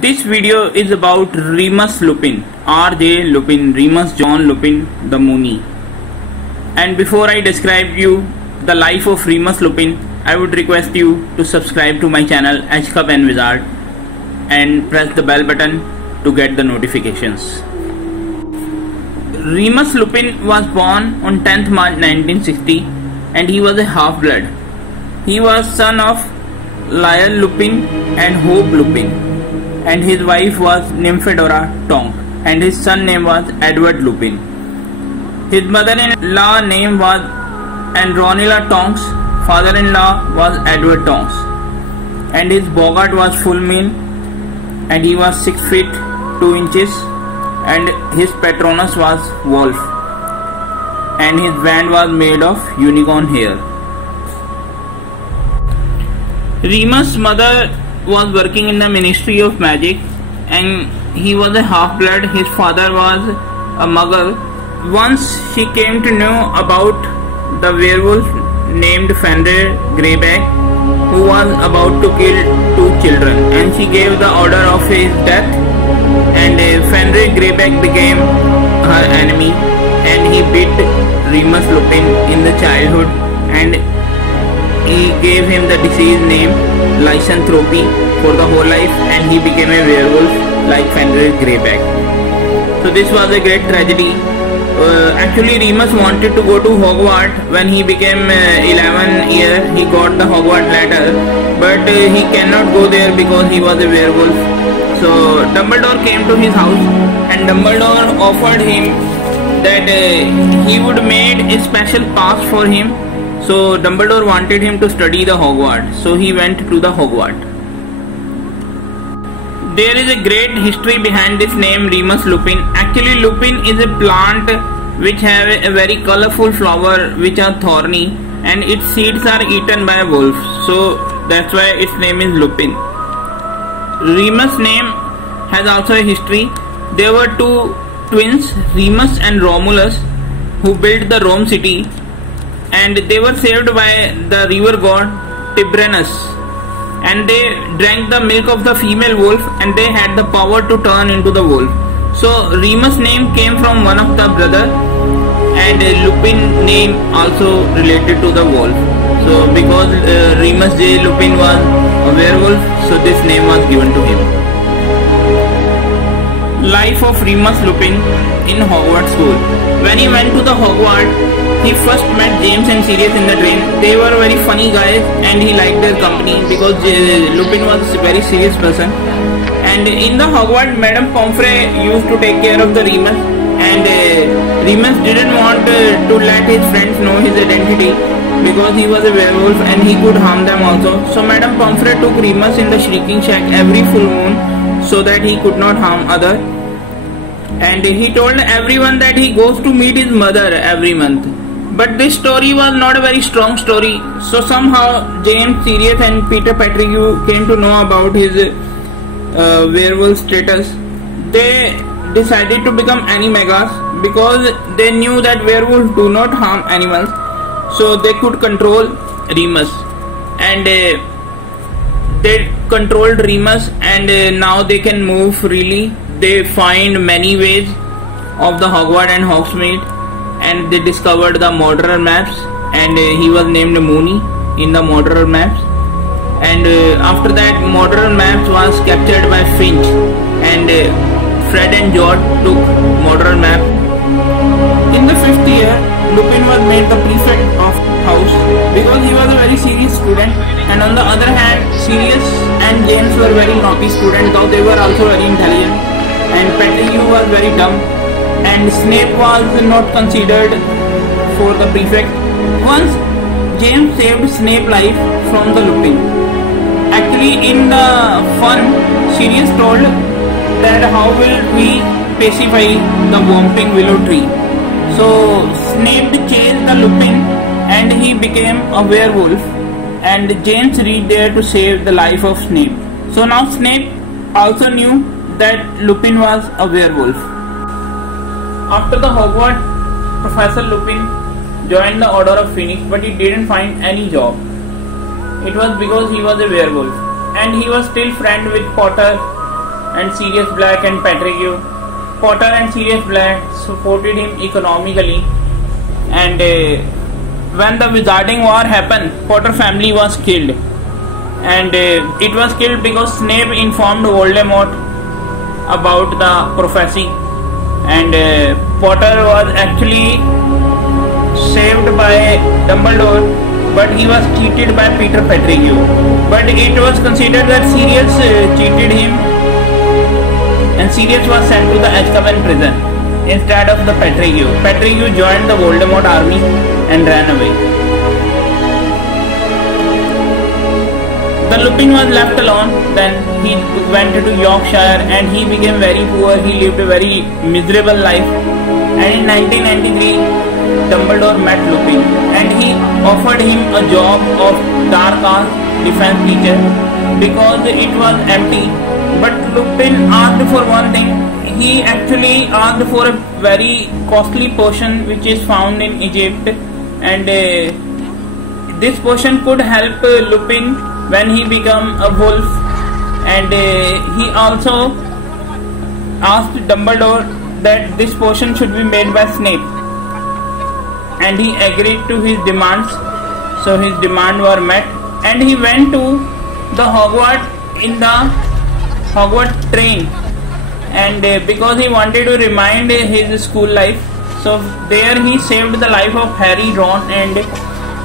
This video is about Remus Lupin, R.J. Lupin, Remus John Lupin, the Moony. And before I describe you the life of Remus Lupin, I would request you to subscribe to my channel HCub and Wizard and press the bell button to get the notifications. Remus Lupin was born on 10th March 1960 and he was a half-blood. He was son of Lyle Lupin and Hope Lupin, and his wife was Nymphedora Tonk, and his son name was Edward Lupin. His mother-in-law name was Andronilla Tonks, father-in-law was Edward Tonks, and his Bogart was Full Mean, and he was 6 feet 2 inches, and his Patronus was Wolf, and his wand was made of unicorn hair. Remus' mother was working in the Ministry of Magic and he was a half-blood. His father was a muggle. Once she came to know about the werewolf named Fenrir Greyback, who was about to kill 2 children, and she gave the order of his death, and Fenrir Greyback became her enemy and he beat Remus Lupin in the childhood, and he gave him the disease name lycanthropy for the whole life, and he became a werewolf like Fenrir Greyback. So this was a great tragedy. Actually Remus wanted to go to Hogwarts when he became 11 years. He got the Hogwarts letter, but he cannot go there because he was a werewolf. So Dumbledore came to his house and Dumbledore offered him that he would make a special pass for him. So Dumbledore wanted him to study the Hogwarts, so he went to the Hogwarts. There is a great history behind this name Remus Lupin. Actually Lupin is a plant which have a very colorful flower which are thorny, and its seeds are eaten by wolves, so that's why its name is Lupin. Remus' name has also a history. There were 2 twins, Remus and Romulus, who built the Rome city, and they were saved by the river god Tiberinus, and they drank the milk of the female wolf and they had the power to turn into the wolf. So Remus' name came from one of the brother, and Lupin name also related to the wolf. So because Remus J. Lupin was a werewolf, so this name was given to him. Life of Remus Lupin in Hogwarts School. When he went to the Hogwarts, he first met James and Sirius in the train. They were very funny guys and he liked their company because Lupin was a very serious person. And in the Hogwarts, Madame Pomfrey used to take care of the Remus, and Remus didn't want to let his friends know his identity because he was a werewolf and he could harm them also. So Madame Pomfrey took Remus in the Shrieking Shack every full moon so that he could not harm others. And he told everyone that he goes to meet his mother every month. But this story was not a very strong story. So somehow James, Sirius and Peter Pettigrew came to know about his werewolf status. They decided to become Animagus because they knew that werewolves do not harm animals. So they could control Remus. And they controlled Remus, and now they can move freely. They find many ways of the Hogwarts and Hogsmeade, and they discovered the Mordor maps, and he was named Moony in the Mordor maps. And after that Mordor maps was captured by Finch, and Fred and George took Mordor map. In the 5th year, Lupin was made the prefect of house because he was a very serious student, and on the other hand Sirius and James were very naughty students, though they were also very intelligent, and Pettigrew was very dumb, and Snape was not considered for the prefect. Once James saved Snape's life from the Lupin. Actually in the fun, Sirius told that how will we pacify the Whomping Willow tree. So Snape chased the Lupin and he became a werewolf, and James reached there to save the life of Snape. So now Snape also knew that Lupin was a werewolf. After the Hogwarts, Professor Lupin joined the Order of Phoenix, but he didn't find any job. It was because he was a werewolf, and he was still friend with Potter and Sirius Black and Pettigrew. Potter and Sirius Black supported him economically, and when the Wizarding War happened, Potter family was killed, and it was killed because Snape informed Voldemort about the prophecy, and Potter was actually saved by Dumbledore, but he was cheated by Peter Pettigrew. But it was considered that Sirius cheated him, and Sirius was sent to the Azkaban prison instead of the Pettigrew. Pettigrew joined the Voldemort army and ran away. The Lupin was left alone. Then he went to Yorkshire and he became very poor. He lived a very miserable life. And in 1993, Dumbledore met Lupin and he offered him a job of dark arts defense teacher because it was empty. But Lupin asked for one thing. He actually asked for a very costly potion which is found in Egypt, and this potion could help Lupin when he become a wolf. And he also asked Dumbledore that this potion should be made by Snape, and he agreed to his demands. So his demands were met, and he went to the Hogwarts in the Hogwarts train, and because he wanted to remind his school life, so there he saved the life of Harry, Ron and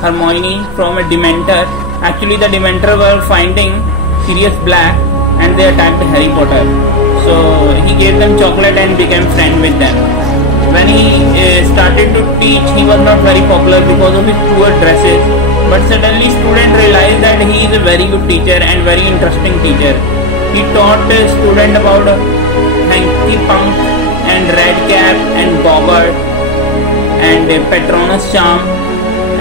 Hermione from a Dementor. Actually the Dementor were finding Sirius Black and they attacked Harry Potter, so he gave them chocolate and became friends with them. When he started to teach, he was not very popular because of his poor dresses, but suddenly students realized that he is a very good teacher and very interesting teacher. He taught students about Hanky Punk and Redcap and Boggart and Patronus Charm,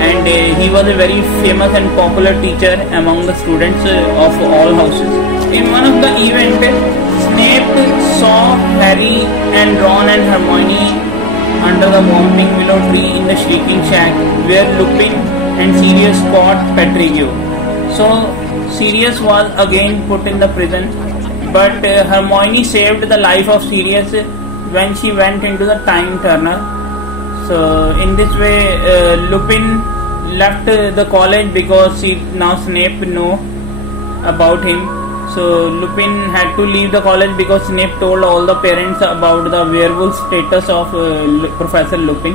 and he was a very famous and popular teacher among the students of all houses. In one of the events, Snape saw Harry and Ron and Hermione under the Whomping Willow tree in the Shrieking Shack where Lupin and Sirius caught Pettigrew. So Sirius was again put in the prison, but Hermione saved the life of Sirius when she went into the Time Turner. So in this way Lupin left the college because now Snape knew about him. So Lupin had to leave the college because Snape told all the parents about the werewolf status of Professor Lupin.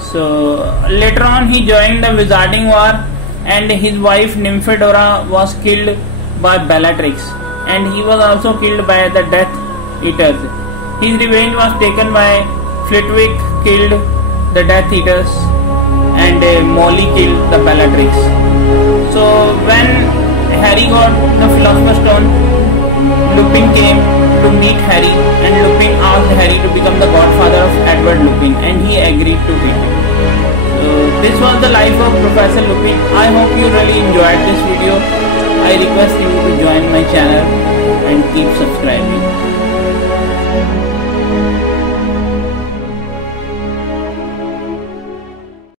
So later on he joined the Wizarding War, and his wife Nymphadora was killed by Bellatrix, and he was also killed by the Death Eaters. His revenge was taken by Flitwick killed the Death Eaters and Molly killed the Bellatrix. So when Harry got the Philosopher's Stone, Lupin came to meet Harry, and Lupin asked Harry to become the godfather of Edward Lupin, and he agreed to it. So this was the life of Professor Lupin. I hope you really enjoyed this video. I request you to join my channel and keep subscribing.